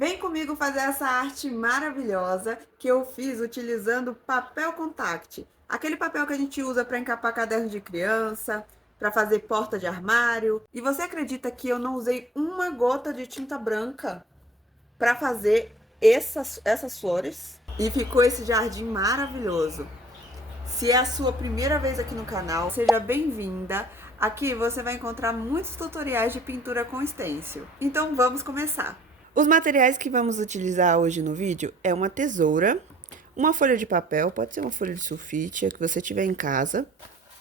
Vem comigo fazer essa arte maravilhosa que eu fiz utilizando papel contact. Aquele papel que a gente usa para encapar caderno de criança, para fazer porta de armário. E você acredita que eu não usei uma gota de tinta branca para fazer essas flores? E ficou esse jardim maravilhoso. Se é a sua primeira vez aqui no canal, seja bem-vinda. Aqui você vai encontrar muitos tutoriais de pintura com stencil. Então vamos começar. Os materiais que vamos utilizar hoje no vídeo é uma tesoura, uma folha de papel, pode ser uma folha de sulfite, a que você tiver em casa,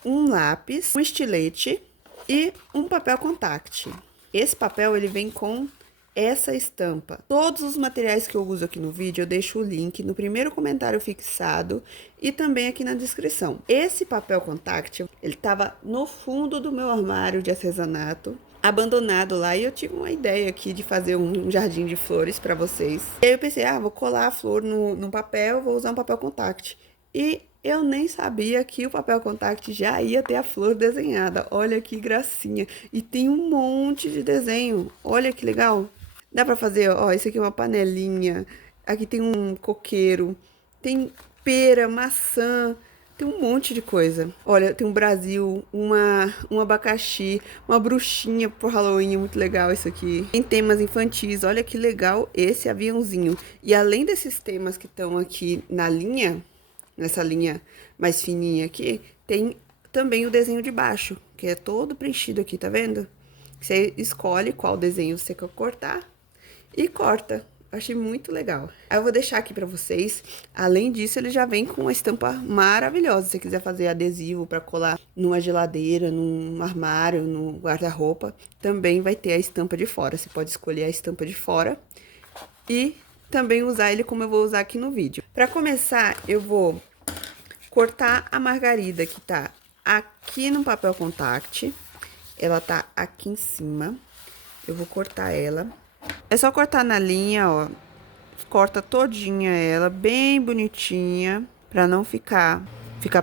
um lápis, um estilete e um papel contact. Esse papel ele vem com essa estampa. Todos os materiais que eu uso aqui no vídeo, eu deixo o link no primeiro comentário fixado e também aqui na descrição. Esse papel contact, ele estava no fundo do meu armário de artesanato, abandonado lá, e eu tive uma ideia aqui de fazer um jardim de flores para vocês. E aí eu pensei, vou colar a flor no papel, vou usar um papel contact. E eu nem sabia que o papel contact já ia ter a flor desenhada. Olha que gracinha. E tem um monte de desenho. Olha que legal. Dá pra fazer, ó, esse aqui é uma panelinha. Aqui tem um coqueiro. Tem pera, maçã. Tem um monte de coisa. Olha, tem um Brasil, um abacaxi, uma bruxinha pro Halloween, muito legal isso aqui. Tem temas infantis, olha que legal esse aviãozinho. E além desses temas que estão aqui na linha, nessa linha mais fininha aqui, tem também o desenho de baixo, que é todo preenchido aqui, tá vendo? Você escolhe qual desenho você quer cortar e corta. Achei muito legal. Aí eu vou deixar aqui pra vocês. Além disso, ele já vem com uma estampa maravilhosa. Se você quiser fazer adesivo pra colar numa geladeira, num armário, no guarda-roupa, também vai ter a estampa de fora. Você pode escolher a estampa de fora e também usar ele como eu vou usar aqui no vídeo. Pra começar, eu vou cortar a margarida que tá aqui no papel contact. Ela tá aqui em cima. Eu vou cortar ela. É só cortar na linha, ó. Corta todinha ela, bem bonitinha, pra não ficar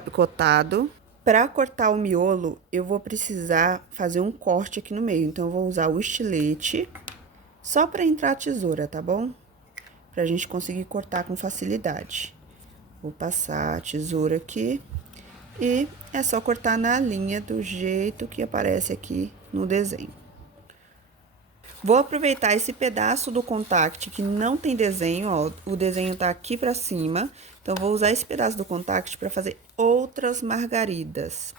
picotado. Pra cortar o miolo, eu vou precisar fazer um corte aqui no meio. Então, eu vou usar o estilete só pra entrar a tesoura, tá bom? Pra gente conseguir cortar com facilidade. Vou passar a tesoura aqui e é só cortar na linha do jeito que aparece aqui no desenho. Vou aproveitar esse pedaço do contact que não tem desenho, ó, o desenho tá aqui pra cima. Então, vou usar esse pedaço do contact pra fazer outras margaridas.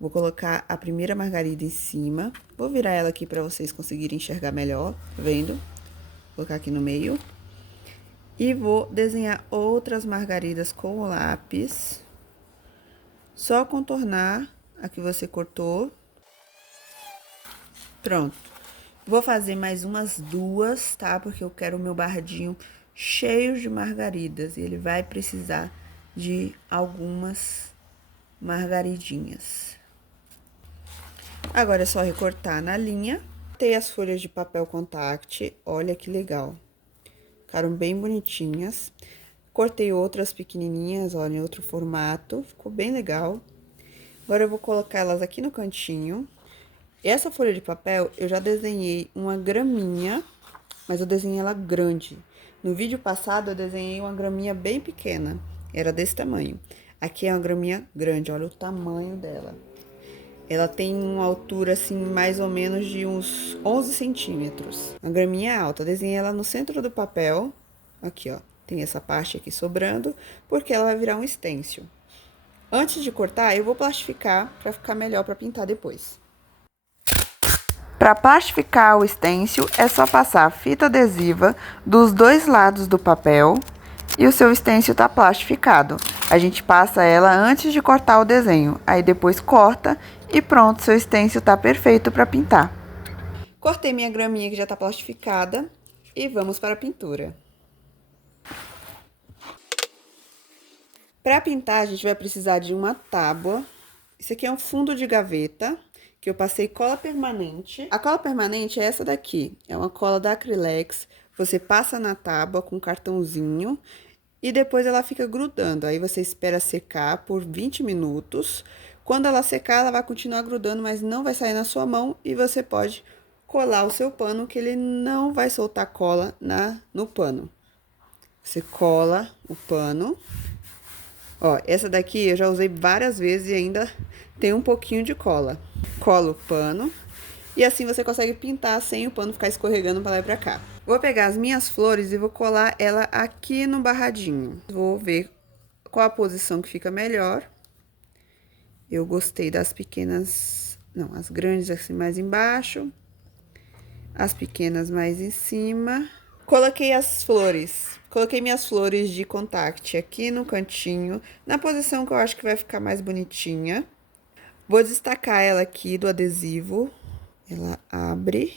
Vou colocar a primeira margarida em cima. Vou virar ela aqui pra vocês conseguirem enxergar melhor, tá vendo? Vou colocar aqui no meio. E vou desenhar outras margaridas com o lápis. Só contornar a que você cortou. Pronto. Vou fazer mais umas duas, tá? Porque eu quero o meu bardinho cheio de margaridas. E ele vai precisar de algumas margaridinhas. Agora é só recortar na linha. Tem as folhas de papel contact. Olha que legal. Ficaram bem bonitinhas. Cortei outras pequenininhas, olha, em outro formato. Ficou bem legal. Agora, eu vou colocar elas aqui no cantinho. Essa folha de papel, eu já desenhei uma graminha, mas eu desenhei ela grande. No vídeo passado, eu desenhei uma graminha bem pequena. Era desse tamanho. Aqui é uma graminha grande, olha o tamanho dela. Ela tem uma altura, assim, mais ou menos de uns 11 centímetros. A graminha é alta. Eu desenhei ela no centro do papel. Aqui, ó. Tem essa parte aqui sobrando, porque ela vai virar um stencil. Antes de cortar, eu vou plastificar para ficar melhor para pintar depois. Para plastificar o stencil, é só passar fita adesiva dos dois lados do papel e o seu stencil tá plastificado. A gente passa ela antes de cortar o desenho, aí depois corta e pronto, seu stencil tá perfeito para pintar. Cortei minha graminha que já tá plastificada e vamos para a pintura. Para pintar, a gente vai precisar de uma tábua. Isso aqui é um fundo de gaveta, que eu passei cola permanente. A cola permanente é essa daqui, é uma cola da Acrylex. Você passa na tábua com um cartãozinho e depois ela fica grudando. Aí você espera secar por 20 minutos. Quando ela secar, ela vai continuar grudando, mas não vai sair na sua mão e você pode colar o seu pano, que ele não vai soltar cola no pano. Você cola o pano. Ó, essa daqui eu já usei várias vezes e ainda tem um pouquinho de cola. Cola o pano e assim você consegue pintar sem o pano ficar escorregando pra lá e pra cá. Vou pegar as minhas flores e vou colar ela aqui no barradinho. Vou ver qual a posição que fica melhor. Eu gostei das pequenas, não, as grandes assim mais embaixo, as pequenas mais em cima. Coloquei as flores, coloquei minhas flores de contact aqui no cantinho, na posição que eu acho que vai ficar mais bonitinha. Vou destacar ela aqui do adesivo. Ela abre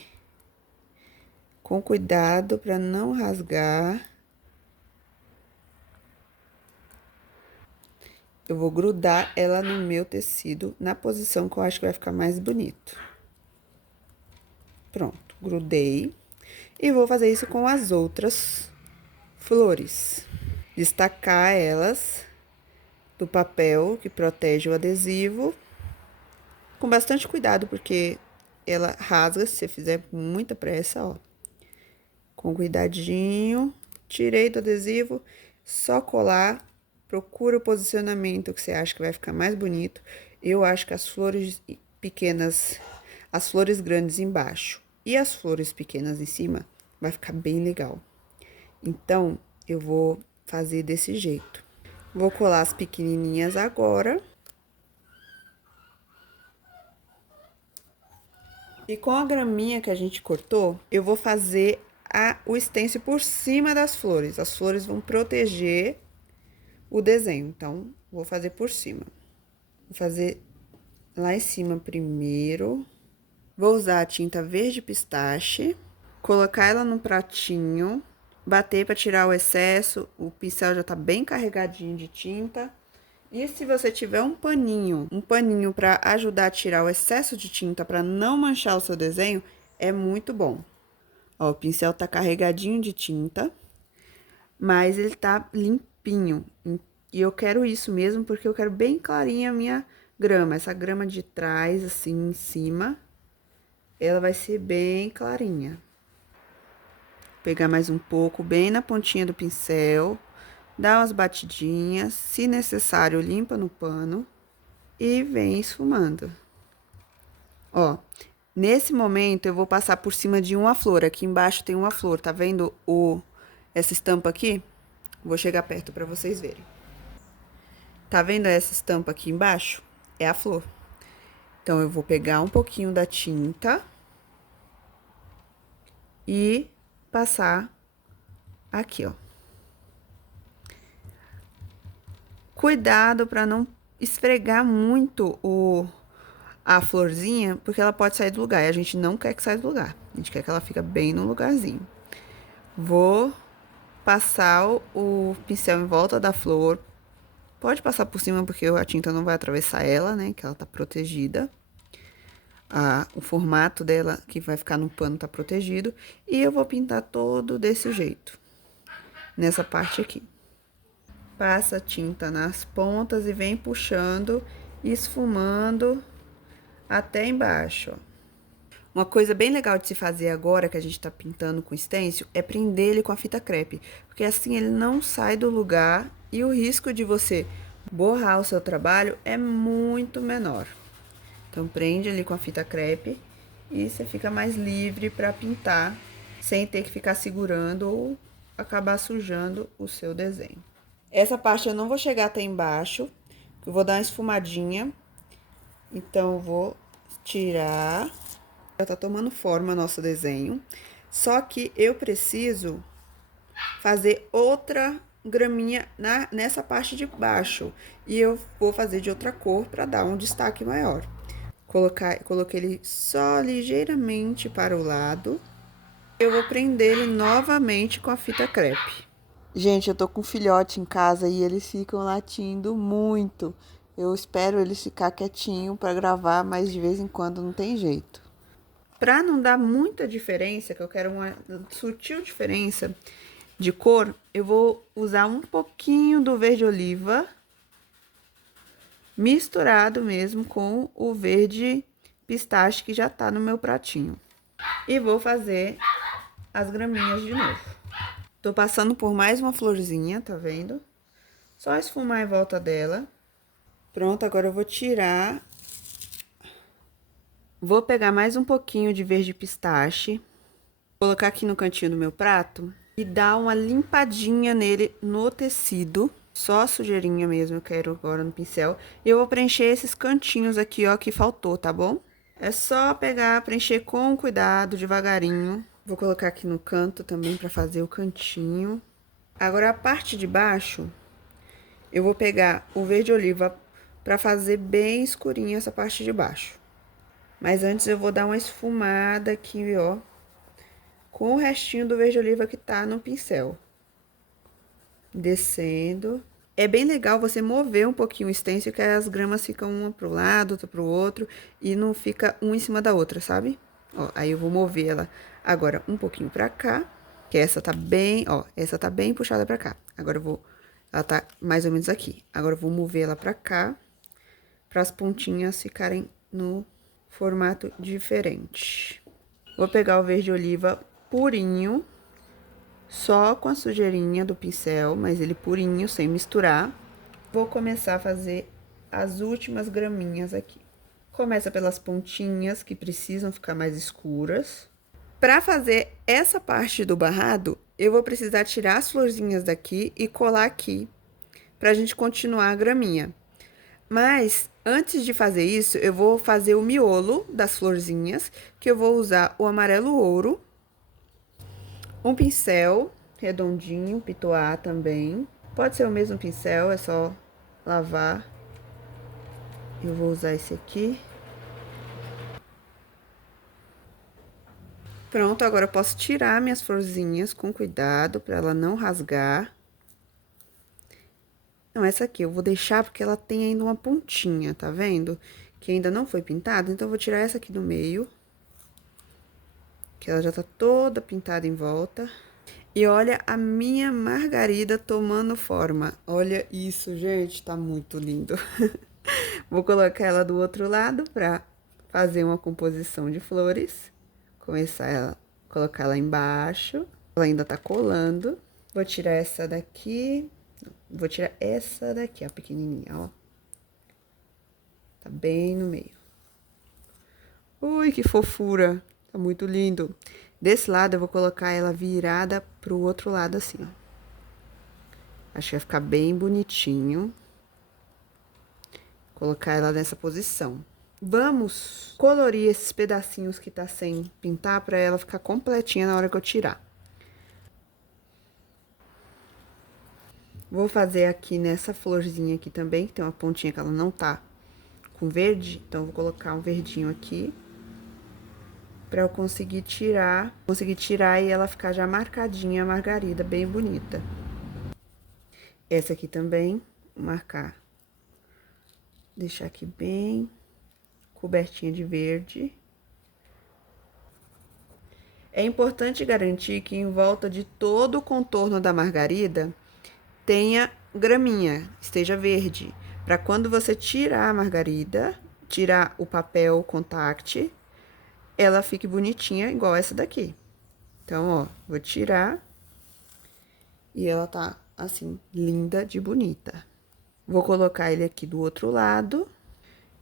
com cuidado para não rasgar. Eu vou grudar ela no meu tecido, na posição que eu acho que vai ficar mais bonito. Pronto, grudei. E vou fazer isso com as outras flores. Destacar elas do papel que protege o adesivo. Com bastante cuidado, porque ela rasga se você fizer com muita pressa, ó. Com cuidadinho. Tirei do adesivo, só colar. Procura o posicionamento que você acha que vai ficar mais bonito. Eu acho que as flores pequenas, as flores grandes embaixo e as flores pequenas em cima, vai ficar bem legal. Então, eu vou fazer desse jeito. Vou colar as pequenininhas agora. E com a graminha que a gente cortou, eu vou fazer o stencil por cima das flores. As flores vão proteger o desenho, então, vou fazer por cima. Vou fazer lá em cima primeiro. Vou usar a tinta verde pistache, colocar ela num pratinho, bater para tirar o excesso. O pincel já tá bem carregadinho de tinta. E se você tiver um paninho para ajudar a tirar o excesso de tinta, para não manchar o seu desenho, é muito bom. Ó, o pincel tá carregadinho de tinta, mas ele tá limpinho. E eu quero isso mesmo, porque eu quero bem clarinha a minha grama. Essa grama de trás, assim, em cima, ela vai ser bem clarinha. Vou pegar mais um pouco, bem na pontinha do pincel, dá umas batidinhas, se necessário, limpa no pano e vem esfumando. Ó, nesse momento eu vou passar por cima de uma flor. Aqui embaixo tem uma flor, tá vendo essa estampa aqui? Vou chegar perto pra vocês verem. Tá vendo essa estampa aqui embaixo? É a flor. Então, eu vou pegar um pouquinho da tinta e passar aqui, ó. Cuidado para não esfregar muito a florzinha, porque ela pode sair do lugar. E a gente não quer que saia do lugar. A gente quer que ela fique bem no lugarzinho. Vou passar o pincel em volta da flor. Pode passar por cima, porque a tinta não vai atravessar ela, né? Que ela tá protegida. O formato dela, que vai ficar no pano, tá protegido. E eu vou pintar todo desse jeito. Nessa parte aqui. Passa a tinta nas pontas e vem puxando, esfumando até embaixo, ó. Uma coisa bem legal de se fazer agora, que a gente tá pintando com stencil, é prender ele com a fita crepe. Porque assim ele não sai do lugar e o risco de você borrar o seu trabalho é muito menor. Então, prende ele com a fita crepe e você fica mais livre para pintar, sem ter que ficar segurando ou acabar sujando o seu desenho. Essa parte eu não vou chegar até embaixo, eu vou dar uma esfumadinha. Então, eu vou tirar. Já tá tomando forma nosso desenho. Só que eu preciso fazer outra graminha nessa parte de baixo. E eu vou fazer de outra cor para dar um destaque maior. Coloquei ele só ligeiramente para o lado. Eu vou prender ele novamente com a fita crepe. Gente, eu tô com um filhote em casa e eles ficam latindo muito. Eu espero eles ficar quietinho para gravar, mas de vez em quando não tem jeito. Para não dar muita diferença, que eu quero uma sutil diferença de cor, eu vou usar um pouquinho do verde oliva, misturado mesmo com o verde pistache que já tá no meu pratinho. E vou fazer as graminhas de novo. Tô passando por mais uma florzinha, tá vendo? Só esfumar em volta dela. Pronto, agora eu vou tirar. Vou pegar mais um pouquinho de verde pistache. Colocar aqui no cantinho do meu prato. E dar uma limpadinha nele no tecido. Só a sujeirinha mesmo, eu quero agora no pincel. E eu vou preencher esses cantinhos aqui, ó, que faltou, tá bom? É só pegar, preencher com cuidado, devagarinho. Vou colocar aqui no canto também pra fazer o cantinho. Agora, a parte de baixo, eu vou pegar o verde oliva pra fazer bem escurinho essa parte de baixo. Mas antes eu vou dar uma esfumada aqui, ó, com o restinho do verde oliva que tá no pincel. Descendo. É bem legal você mover um pouquinho o stencil, que as gramas ficam uma pro lado, outra pro outro, e não fica uma em cima da outra, sabe? Ó, aí eu vou mover ela agora um pouquinho pra cá, que essa tá bem, ó, essa tá bem puxada pra cá. Agora eu vou, ela tá mais ou menos aqui. Agora eu vou mover ela pra cá, para as pontinhas ficarem no formato diferente. Vou pegar o verde oliva purinho, só com a sujeirinha do pincel, mas ele purinho, sem misturar. Vou começar a fazer as últimas graminhas aqui. Começa pelas pontinhas, que precisam ficar mais escuras. Para fazer essa parte do barrado, eu vou precisar tirar as florzinhas daqui e colar aqui, pra gente continuar a graminha. Mas, antes de fazer isso, eu vou fazer o miolo das florzinhas, que eu vou usar o amarelo ouro, um pincel redondinho, pitoar também. Pode ser o mesmo pincel, é só lavar. Eu vou usar esse aqui. Pronto, agora eu posso tirar minhas florzinhas com cuidado, para ela não rasgar. Não, essa aqui eu vou deixar porque ela tem ainda uma pontinha, tá vendo? Que ainda não foi pintada, então eu vou tirar essa aqui do meio. Que ela já tá toda pintada em volta. E olha a minha margarida tomando forma. Olha isso, gente, tá muito lindo. Vou colocar ela do outro lado pra fazer uma composição de flores. Começar ela, colocar ela embaixo. Ela ainda tá colando. Vou tirar essa daqui. Vou tirar essa daqui, ó, pequenininha, ó. Tá bem no meio. Ui, que fofura. Tá muito lindo. Desse lado, eu vou colocar ela virada pro outro lado, assim, ó. Acho que vai ficar bem bonitinho. Colocar ela nessa posição. Vamos colorir esses pedacinhos que tá sem pintar pra ela ficar completinha na hora que eu tirar. Vou fazer aqui nessa florzinha aqui também, que tem uma pontinha que ela não tá com verde. Então, eu vou colocar um verdinho aqui. Pra eu conseguir tirar e ela ficar já marcadinha, a margarida, bem bonita. Essa aqui também, vou marcar. Deixar aqui bem cobertinha de verde. É importante garantir que em volta de todo o contorno da margarida tenha graminha, esteja verde. Para quando você tirar a margarida, tirar o papel contact, ela fique bonitinha igual essa daqui. Então, ó, vou tirar e ela tá assim, linda de bonita. Vou colocar ele aqui do outro lado.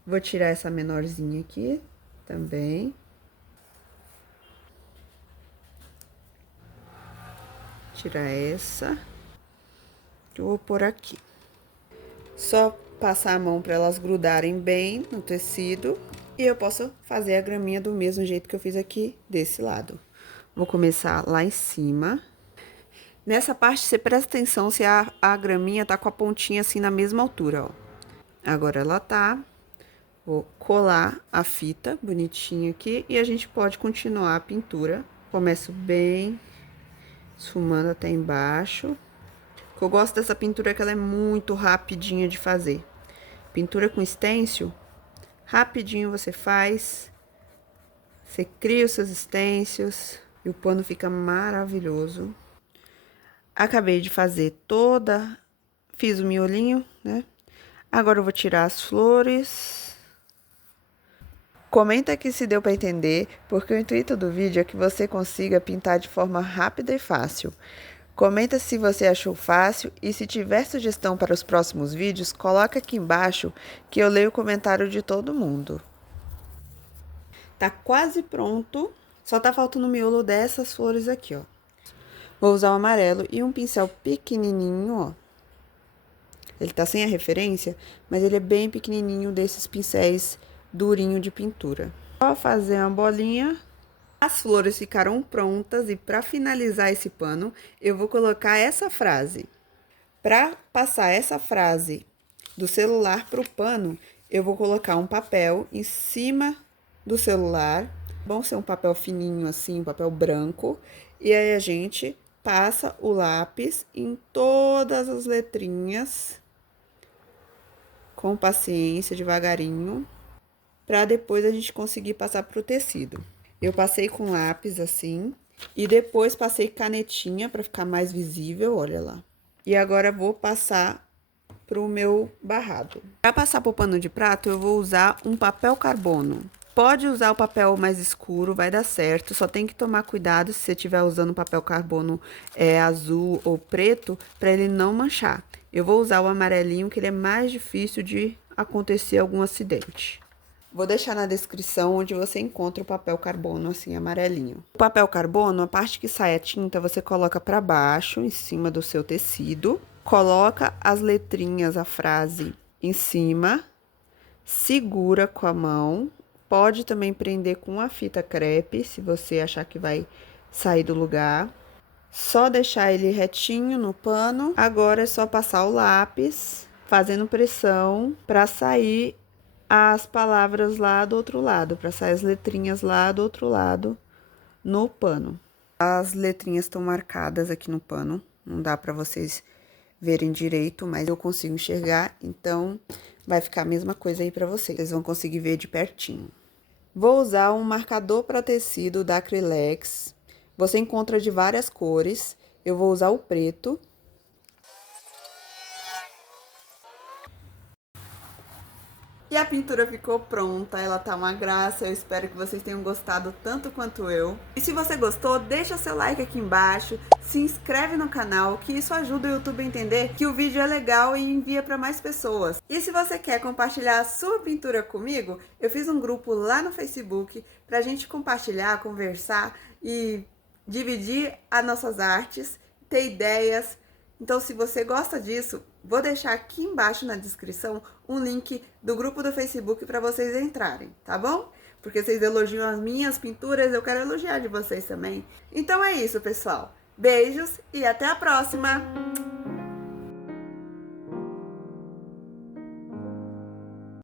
Vou tirar essa menorzinha aqui também. Tirar essa. Que eu vou pôr aqui. Só passar a mão para elas grudarem bem no tecido. E eu posso fazer a graminha do mesmo jeito que eu fiz aqui desse lado. Vou começar lá em cima. Nessa parte, você presta atenção se a graminha tá com a pontinha assim na mesma altura, ó. Agora ela tá. Vou colar a fita bonitinha aqui e a gente pode continuar a pintura. Começo bem, esfumando até embaixo. O que eu gosto dessa pintura é que ela é muito rapidinha de fazer. Pintura com stencil, rapidinho você faz. Você cria os seus stencils e o pano fica maravilhoso. Acabei de fazer toda, fiz o miolinho, né? Agora eu vou tirar as flores. Comenta aqui se deu para entender, porque o intuito do vídeo é que você consiga pintar de forma rápida e fácil. Comenta se você achou fácil e se tiver sugestão para os próximos vídeos, coloca aqui embaixo que eu leio o comentário de todo mundo. Tá quase pronto, só tá faltando o miolo dessas flores aqui, ó. Vou usar o amarelo e um pincel pequenininho, ó. Ele tá sem a referência, mas ele é bem pequenininho, desses pincéis durinho de pintura. Só fazer uma bolinha. As flores ficaram prontas e para finalizar esse pano, eu vou colocar essa frase. Para passar essa frase do celular pro pano, eu vou colocar um papel em cima do celular. Bom ser um papel fininho assim, um papel branco. E aí a gente passa o lápis em todas as letrinhas, com paciência, devagarinho, para depois a gente conseguir passar pro tecido. Eu passei com lápis assim, e depois passei canetinha para ficar mais visível, olha lá. E agora vou passar pro meu barrado. Para passar pro pano de prato, eu vou usar um papel carbono. Pode usar o papel mais escuro, vai dar certo, só tem que tomar cuidado se você estiver usando papel carbono azul ou preto, para ele não manchar. Eu vou usar o amarelinho, que ele é mais difícil de acontecer algum acidente. Vou deixar na descrição onde você encontra o papel carbono, assim, amarelinho. O papel carbono, a parte que sai a tinta, você coloca para baixo, em cima do seu tecido. Coloca as letrinhas, a frase em cima. Segura com a mão. Pode também prender com a fita crepe, se você achar que vai sair do lugar. Só deixar ele retinho no pano. Agora é só passar o lápis, fazendo pressão para sair as palavras lá do outro lado, para sair as letrinhas lá do outro lado no pano. As letrinhas estão marcadas aqui no pano, não dá para vocês verem direito, mas eu consigo enxergar, então vai ficar a mesma coisa aí para vocês. Vocês vão conseguir ver de pertinho. Vou usar um marcador para tecido da Acrylex. Você encontra de várias cores. Eu vou usar o preto. E a pintura ficou pronta, ela tá uma graça, eu espero que vocês tenham gostado tanto quanto eu. E se você gostou, deixa seu like aqui embaixo, se inscreve no canal, que isso ajuda o YouTube a entender que o vídeo é legal e envia para mais pessoas. E se você quer compartilhar a sua pintura comigo, eu fiz um grupo lá no Facebook pra gente compartilhar, conversar e dividir as nossas artes, ter ideias. Então, se você gosta disso, vou deixar aqui embaixo na descrição um link do grupo do Facebook para vocês entrarem, tá bom? Porque vocês elogiam as minhas pinturas, eu quero elogiar de vocês também. Então é isso, pessoal. Beijos e até a próxima!